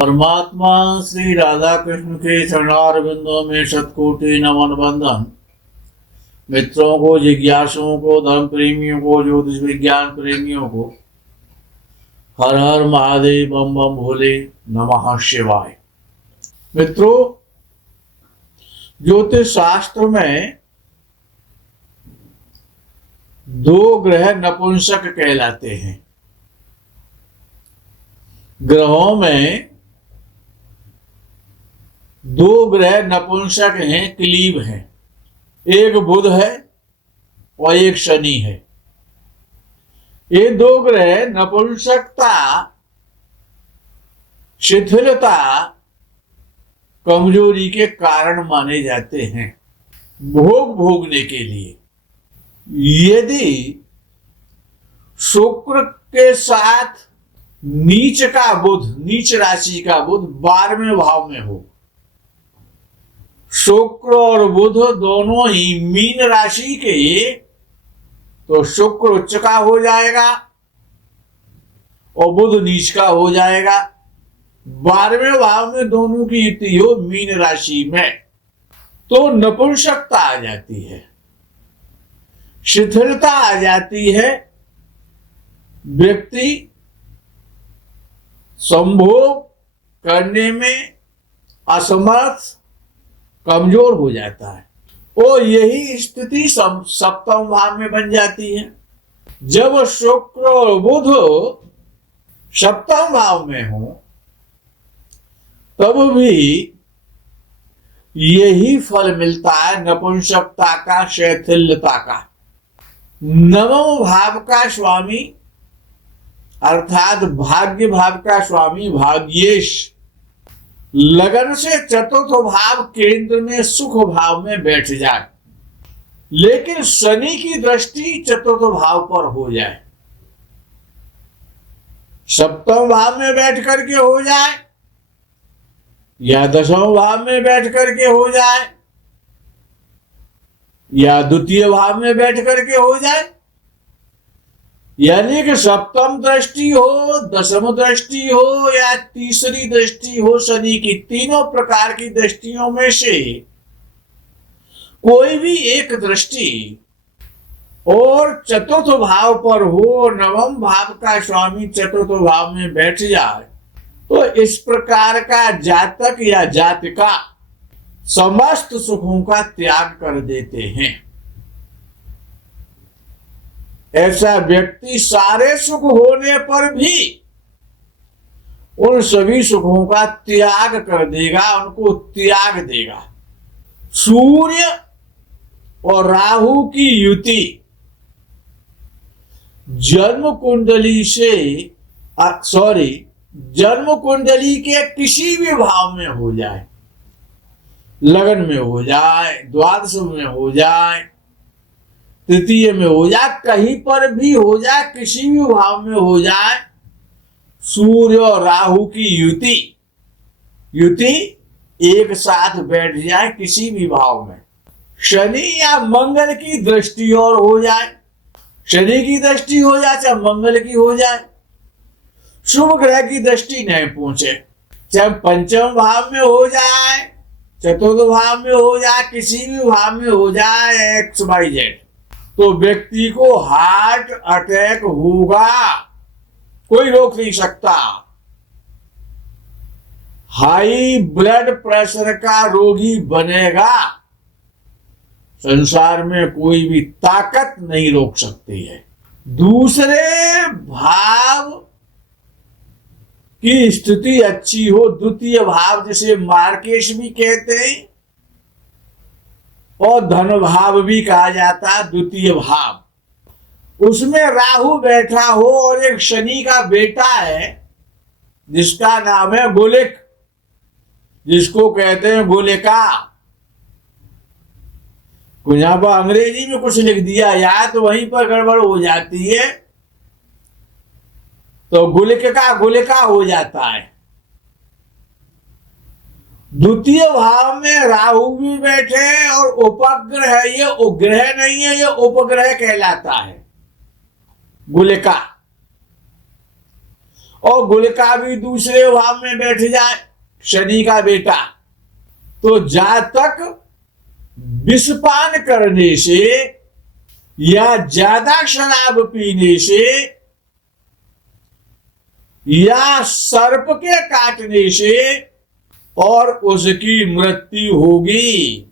परमात्मा श्री राधा कृष्ण के चरणारविंदों में शतकोटि नमन बंदन। मित्रों को, जिज्ञासुओं को, धर्म प्रेमियों को, ज्योतिष विज्ञान प्रेमियों को हर हर महादेव, बम बम भोले, नमः शिवाय। मित्रों, ज्योतिष शास्त्र में दो ग्रह नपुंसक कहलाते हैं। ग्रहों में दो ग्रह नपुंसक हैं, क्लीब हैं। एक बुध है और एक शनि है। ये दो ग्रह नपुंसकता, शिथिलता, कमजोरी के कारण माने जाते हैं। भोग भोगने के लिए यदि शुक्र के साथ नीच का बुध, नीच राशि का बुध 12वें भाव में हो, शुक्र और बुध दोनों ही मीन राशि के, तो शुक्र उच्च का हो जाएगा और बुध नीच का हो जाएगा। 12वें भाव में दोनों की युति हो मीन राशि में, तो नपुंसकता आ जाती है, शिथिलता आ जाती है। व्यक्ति संभोग करने में असमर्थ, कमजोर हो जाता है और यही स्थिति सप्तम भाव में बन जाती है। जब शुक्र और बुध सप्तम भाव में हो तब भी यही फल मिलता है, नपुंसकता का, शिथिलता का। नवम भाव का स्वामी अर्थात भाग्य भाव का स्वामी भाग्येश लगन से चतुर्थ भाव केंद्र में सुख भाव में बैठ जाए, लेकिन शनि की दृष्टि चतुर्थ भाव पर हो जाए, सप्तम भाव में बैठ करके हो जाए या दसवें भाव में बैठ करके हो जाए या द्वितीय भाव में बैठ करके हो जाए, यानी कि सप्तम दृष्टि हो, दसम दृष्टि हो या तीसरी दृष्टि हो शनि की, तीनों प्रकार की दृष्टियों में से कोई भी एक दृष्टि और चतुर्थ भाव पर हो, नवम भाव का स्वामी चतुर्थ भाव में बैठ जाए, तो इस प्रकार का जातक या जातिका समस्त सुखों का त्याग कर देते हैं। ऐसा व्यक्ति सारे सुख होने पर भी उन सभी सुखों का त्याग कर देगा, उनको त्याग देगा। सूर्य और राहु की युति जन्म कुंडली से जन्म कुंडली के किसी भी भाव में हो जाए, लगन में हो जाए, द्वादश में हो जाए, तृतीय में हो जाए, कहीं पर भी हो जाए, किसी भी भाव में हो जाए, सूर्य और राहु की युति एक साथ बैठ जाए किसी भी भाव में, शनि या मंगल की दृष्टि और हो जाए, शनि की दृष्टि हो जाए चाहे मंगल की हो जाए, शुभ ग्रह की दृष्टि नहीं पहुंचे, चाहे पंचम भाव में हो जाए, चतुर्थ भाव में हो जाए, किसी भी भाव में हो जाए, XYZ, तो व्यक्ति को हार्ट अटैक होगा, कोई रोक नहीं सकता। हाई ब्लड प्रेशर का रोगी बनेगा, संसार में कोई भी ताकत नहीं रोक सकती है। दूसरे भाव की स्थिति अच्छी हो, द्वितीय भाव जिसे मार्केश भी कहते हैं और धन भाव भी कहा जाता है, द्वितीय भाव, उसमें राहु बैठा हो और एक शनि का बेटा है जिसका नाम है गोलिक, जिसको कहते हैं गोलिका। यहां पर अंग्रेजी में कुछ लिख दिया या तो वहीं पर गड़बड़ हो जाती है, तो गुलिका हो जाता है। द्वितीय भाव में राहु भी बैठे और उपग्रह, ये उपग्रह नहीं है, ये उपग्रह कहलाता है गुलिका। और गुलिका भी दूसरे भाव में बैठ जाए, शनि का बेटा, तो जातक विषपान करने से या ज्यादा शराब पीने से या सर्प के काटने से और उसकी मृत्यु होगी।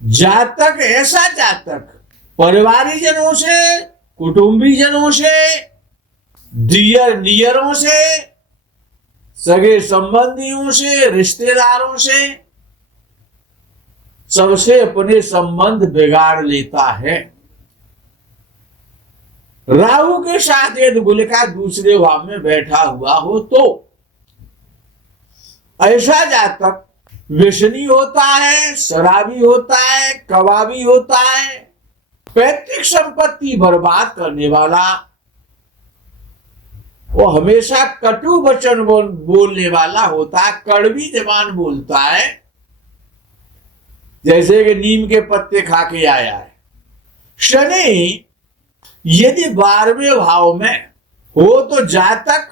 जातक, ऐसा जातक परिवारी जनों से, कुटुंबी जनों से, डियर नियरों से, सगे संबंधियों से, रिश्तेदारों से, सबसे अपने संबंध बिगाड़ लेता है। राहु के साथ यदि गुलिका दूसरे भाव में बैठा हुआ हो तो ऐसा जातक व्यसनी होता है, शराबी होता है, कबाबी होता है, पैतृक संपत्ति बर्बाद करने वाला, वो हमेशा कटु वचन बोलने वाला होता है, कड़वी जबान बोलता है, जैसे कि नीम के पत्ते खा के आया है। शनि यदि 12वें भाव में हो तो जातक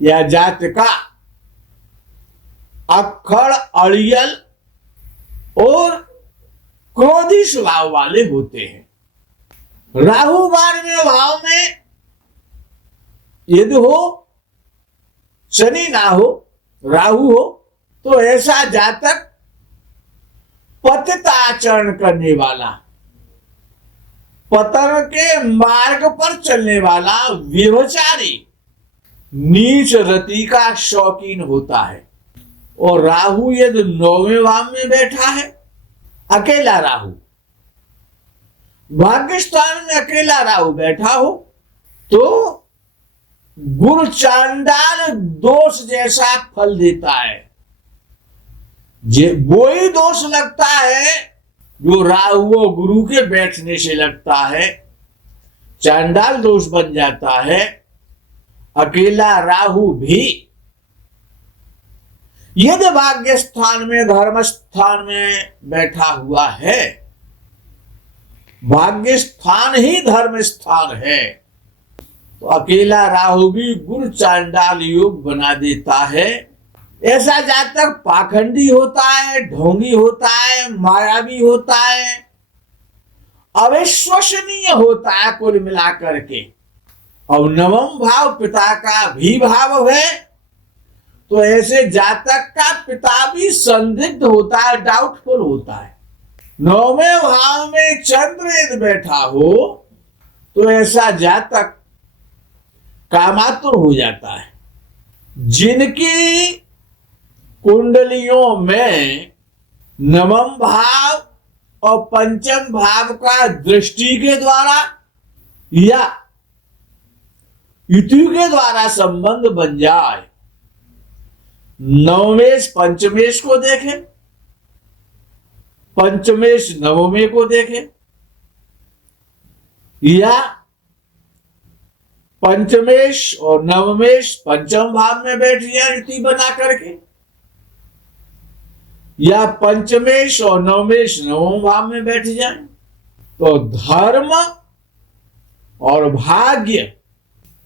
या जातका अक्खड़, अड़ियल और क्रोधी स्वभाव वाले होते हैं। राहु 12वें भाव में यदि हो, शनि ना हो, राहु हो, तो ऐसा जातक पतिताचरण करने वाला, पतन के मार्ग पर चलने वाला, व्यभिचारी, नीच रति का शौकीन होता है। और राहु यदि 9वें भाव में बैठा है, अकेला राहु, भाग्य स्थान में अकेला राहु बैठा हो तो गुरु चांडाल दोष जैसा फल देता है। वो ही दोष लगता है जो राहु और गुरु के बैठने से लगता है, चांडाल दोष बन जाता है। अकेला राहु भी यदि भाग्य स्थान में, धर्म स्थान में बैठा हुआ है, भाग्य स्थान ही धर्म स्थान है, तो अकेला राहु भी गुरु चांडाल योग बना देता है। ऐसा जातक पाखंडी होता है, ढोंगी होता है, मायावी होता है, अविश्वसनीय होता है कुल मिलाकर के। और 9वां भाव पिता का भी भाव है, तो ऐसे जातक का पिता भी संदिग्ध होता है, डाउटफुल होता है। 9वें भाव में चंद्र यदि बैठा हो तो ऐसा जातक कामातुर हो जाता है। जिनकी कुंडलियों में 9वां भाव और 5म भाव का दृष्टि के द्वारा या युति के द्वारा संबंध बन जाए, नवमेश पंचमेश को देखे, पंचमेश नवमे को देखे, या पंचमेश और नवमेश 5म भाव में बैठ जाए युति बना करके, या पंचमेश और नवमेश 9वें भाव में बैठ जाए, तो धर्म और भाग्य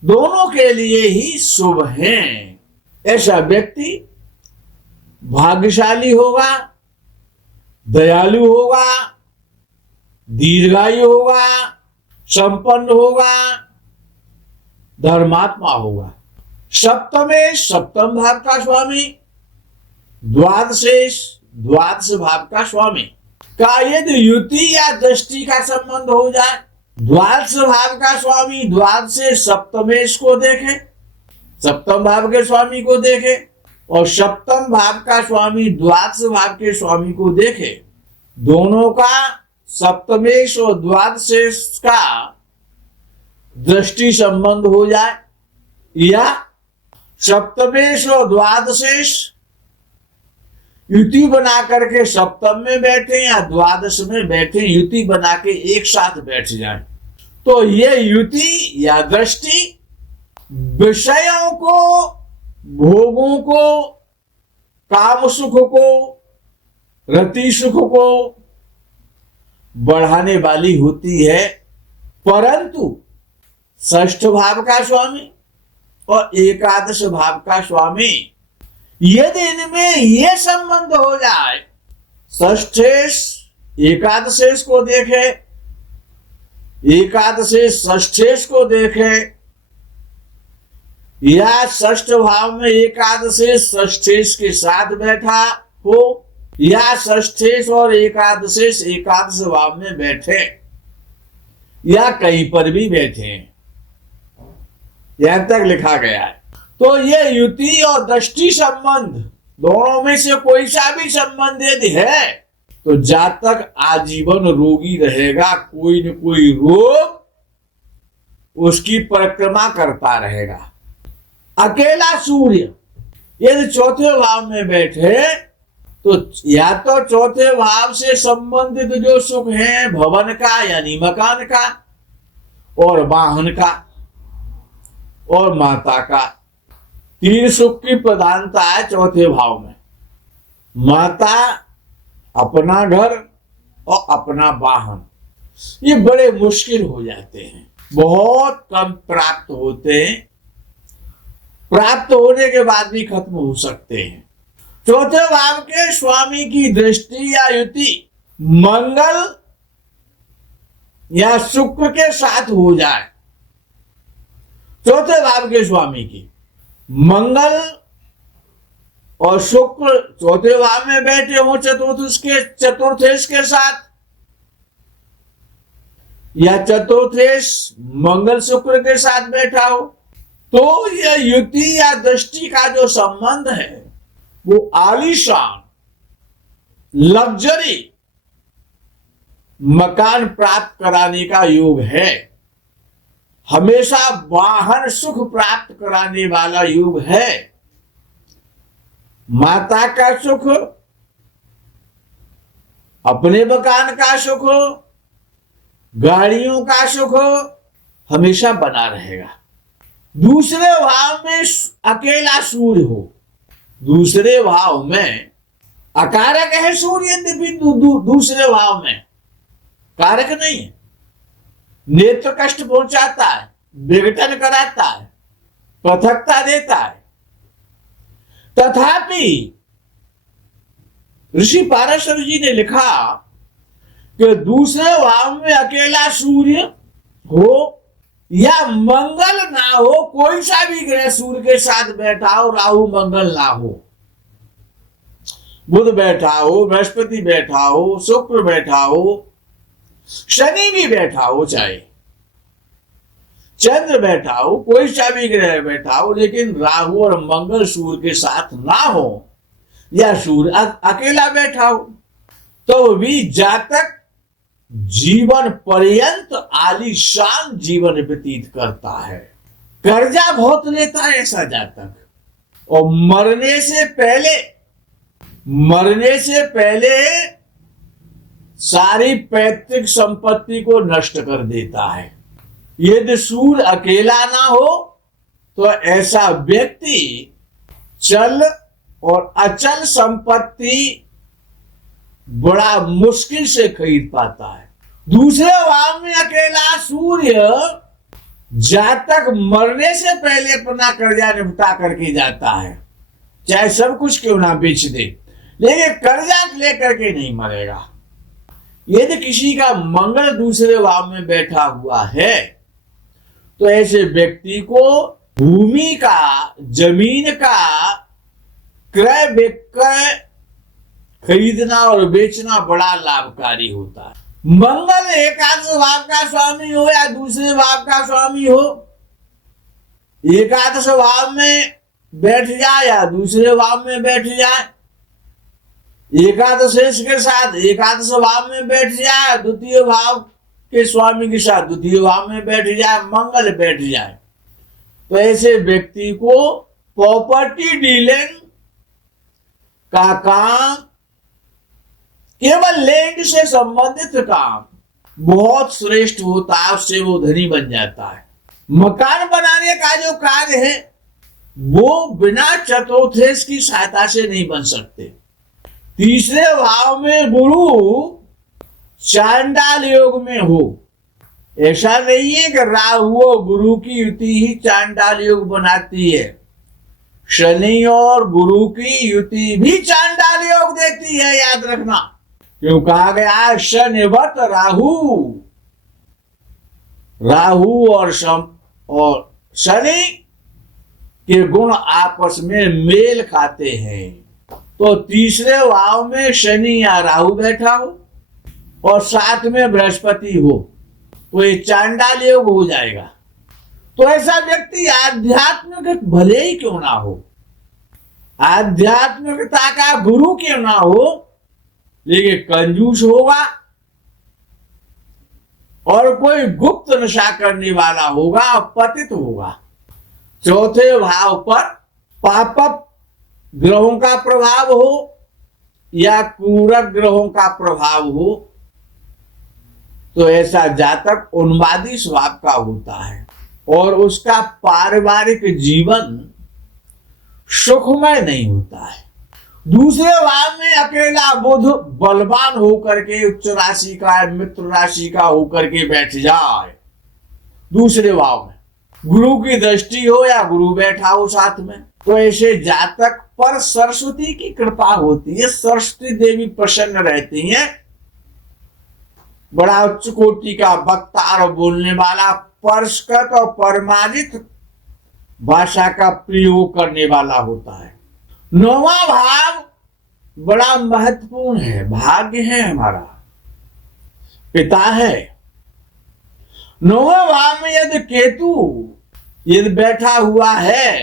दोनों के लिए ही शुभ हैं। ऐसा व्यक्ति भाग्यशाली होगा, दयालु होगा, दीर्घायु होगा, संपन्न होगा, धर्मात्मा होगा। सप्तमेश 7म भाव का स्वामी, द्वादशेश द्वादश भाव का स्वामी का यदि युति या दृष्टि का संबंध हो जाए, द्वादश भाव का स्वामी द्वादशेश सप्तमेश को देखे, 7म भाव के स्वामी को देखे, और 7म भाव का स्वामी द्वादश भाव के स्वामी को देखे, दोनों का सप्तमेश और द्वादशेश का दृष्टि संबंध हो जाए, या सप्तमेश और द्वादशेश युति बना करके 7म में बैठे या द्वादश में बैठे, युति बना के एक साथ बैठ जाए, तो ये युति या दृष्टि विषयों को, भोगों को, काम सुख को, रति सुख को बढ़ाने वाली होती है। परंतु 6ठ भाव का स्वामी और एकादश भाव का स्वामी, यदि इनमें ये संबंध हो जाए, षष्ठेश एकादशेश को देखे, एकादशेश षष्ठेश को देखे, या षष्ठ भाव में एकादशेश षष्ठेश के साथ बैठा हो, या षष्ठेश और एकादशेश एकादश भाव में बैठे, या कहीं पर भी बैठे, यहां तक लिखा गया है। तो ये युति और दृष्टि संबंध दोनों में से कोई सा भी संबंध यदि है तो जातक आजीवन रोगी रहेगा, कोई न कोई रोग उसकी परिक्रमा करता रहेगा। अकेला सूर्य यदि चौथे भाव में बैठे तो या तो चौथे भाव से संबंधित जो सुख है भवन का यानी मकान का, और वाहन का, और माता का, तीन सुख की प्रधानता है चौथे भाव में। माता, अपना घर और अपना वाहन, ये बड़े मुश्किल हो जाते हैं, बहुत कम प्राप्त होते हैं, प्राप्त होने के बाद भी खत्म हो सकते हैं। चौथे भाव के स्वामी की दृष्टि या युति मंगल या शुक्र के साथ हो जाए, चौथे भाव के स्वामी की मंगल और शुक्र चौथे भाव में बैठे हो चतुर्थेश के साथ, या चतुर्थेश मंगल शुक्र के साथ बैठा हो, तो यह युति या दृष्टि का जो संबंध है वो आलीशान लग्जरी मकान प्राप्त कराने का योग है, हमेशा वाहन सुख प्राप्त कराने वाला योग है। माता का सुख, अपने मकान का सुख, गाड़ियों का सुख हमेशा बना रहेगा। दूसरे भाव में अकेला सूर्य हो, दूसरे भाव में अकारक है सूर्य, यद्यपि दूसरे भाव में कारक नहीं है, नेत्र कष्ट पहुंचाता है, विघटन कराता है, पृथकता देता है। तथापि ऋषि पाराशर जी ने लिखा कि दूसरे भाव में अकेला सूर्य हो या मंगल ना हो, कोई सा भी ग्रह सूर्य के साथ बैठा हो, राहु मंगल ना हो, बुध बैठा हो, बृहस्पति बैठा हो, शुक्र बैठा हो, शनि भी बैठा हो, चाहे चंद्र बैठा हो, कोई सा भी ग्रह बैठा हो, लेकिन राहु और मंगल सूर्य के साथ ना हो, या सूर्य अकेला बैठा हो, तो भी जातक जीवन पर्यंत आलीशान जीवन व्यतीत करता है। कर्जा बहुत लेता है ऐसा जातक, और मरने से पहले सारी पैतृक संपत्ति को नष्ट कर देता है। यदि सूर्य अकेला ना हो तो ऐसा व्यक्ति चल और अचल संपत्ति बड़ा मुश्किल से खरीद पाता है। दूसरे भाव में अकेला सूर्य जातक मरने से पहले अपना कर्जा निपटा करके जाता है, चाहे सब कुछ क्यों ना बेच दे, लेकिन कर्जा लेकर के नहीं मरेगा। यदि किसी का मंगल दूसरे भाव में बैठा हुआ है तो ऐसे व्यक्ति को भूमि का, जमीन का क्रय विक्रय खरीदना और बेचना बड़ा लाभकारी होता है। मंगल एकादश भाव का स्वामी हो या दूसरे भाव का स्वामी हो, एकादश भाव में बैठ जाए या दूसरे भाव में बैठ जाए, एकादशेश के साथ एकादश भाव में बैठ जाए, द्वितीय भाव के स्वामी के साथ द्वितीय भाव में बैठ जाए, मंगल बैठ जाए, तो ऐसे व्यक्ति को प्रॉपर्टी डीलिंग का काम, केवल लैंड से संबंधित काम बहुत श्रेष्ठ होता है, उससे वो धनी बन जाता है। मकान बनाने का जो कार्य है वो बिना चतुर्थेश की सहायता से नहीं बन सकते। तीसरे भाव में गुरु चांडाल योग में हो ऐसा नहीं है कि राहु और गुरु की युति ही चांडाल योग बनाती है, शनि और गुरु की युति भी चांडाल योग देती है, याद रखना। क्यों कहा गया शनिवत राहु, राहु और शनि के गुण आपस में मेल खाते हैं। तो तीसरे भाव में शनि या राहु बैठा हो और साथ में बृहस्पति हो तो ये चांडाल योग हो जाएगा। तो ऐसा व्यक्ति आध्यात्मिक भले ही क्यों ना हो, आध्यात्मिकता का गुरु क्यों ना हो, लेकिन कंजूस होगा और कोई गुप्त नशा करने वाला होगा, पतित होगा। चौथे भाव पर पाप ग्रहों का प्रभाव हो या क्रूरक ग्रहों का प्रभाव हो तो ऐसा जातक उन्मादी स्वभाव का होता है और उसका पारिवारिक जीवन सुखमय नहीं होता है। दूसरे भाव में अकेला बुध बलवान होकर के उच्च राशि का, मित्र राशि का होकर के बैठ जाए, दूसरे भाव में गुरु की दृष्टि हो या गुरु बैठा हो साथ में, तो ऐसे जातक पर सरस्वती की कृपा होती है, सरस्वती देवी प्रसन्न रहती हैं। बड़ा उच्च कोटि का वक्ता और बोलने वाला, परस्कृत और परमाजित भाषा का प्रयोग करने वाला होता है। नौवां भाव बड़ा महत्वपूर्ण है, भाग्य है, हमारा पिता है। नौवें भाव में यदि केतु यदि बैठा हुआ है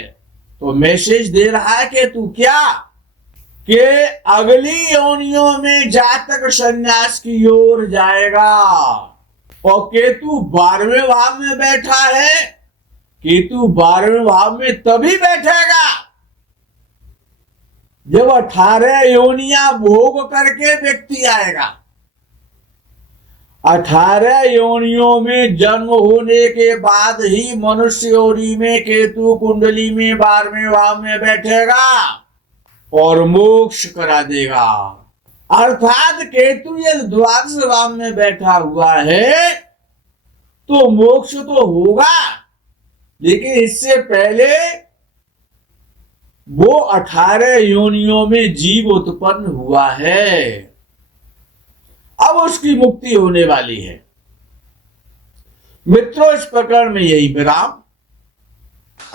तो मैसेज दे रहा है केतु क्या, कि अगली योनियों में जातक संन्यास की ओर जाएगा। और केतु 12वें भाव में बैठा है, केतु 12वें भाव में तभी बैठेगा जब 18 योनियां भोग करके व्यक्ति आएगा। 18 योनियों में जन्म होने के बाद ही मनुष्य योनि में केतु कुंडली में 12वें भाव में बैठेगा और मोक्ष करा देगा। अर्थात केतु यदि द्वादश भाव में बैठा हुआ है तो मोक्ष तो होगा, लेकिन इससे पहले वो 18 योनियों में जीव उत्पन्न हुआ है, अब उसकी मुक्ति होने वाली है। मित्रों, इस प्रकरण में यही विराम।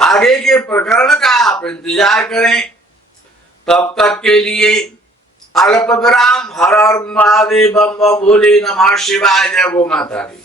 आगे के प्रकरण का आप इंतजार करें। तब तक के लिए अल्प विराम। हर हर महादेव, बम बम भोले, नमः शिवाय, जय गो माता दी।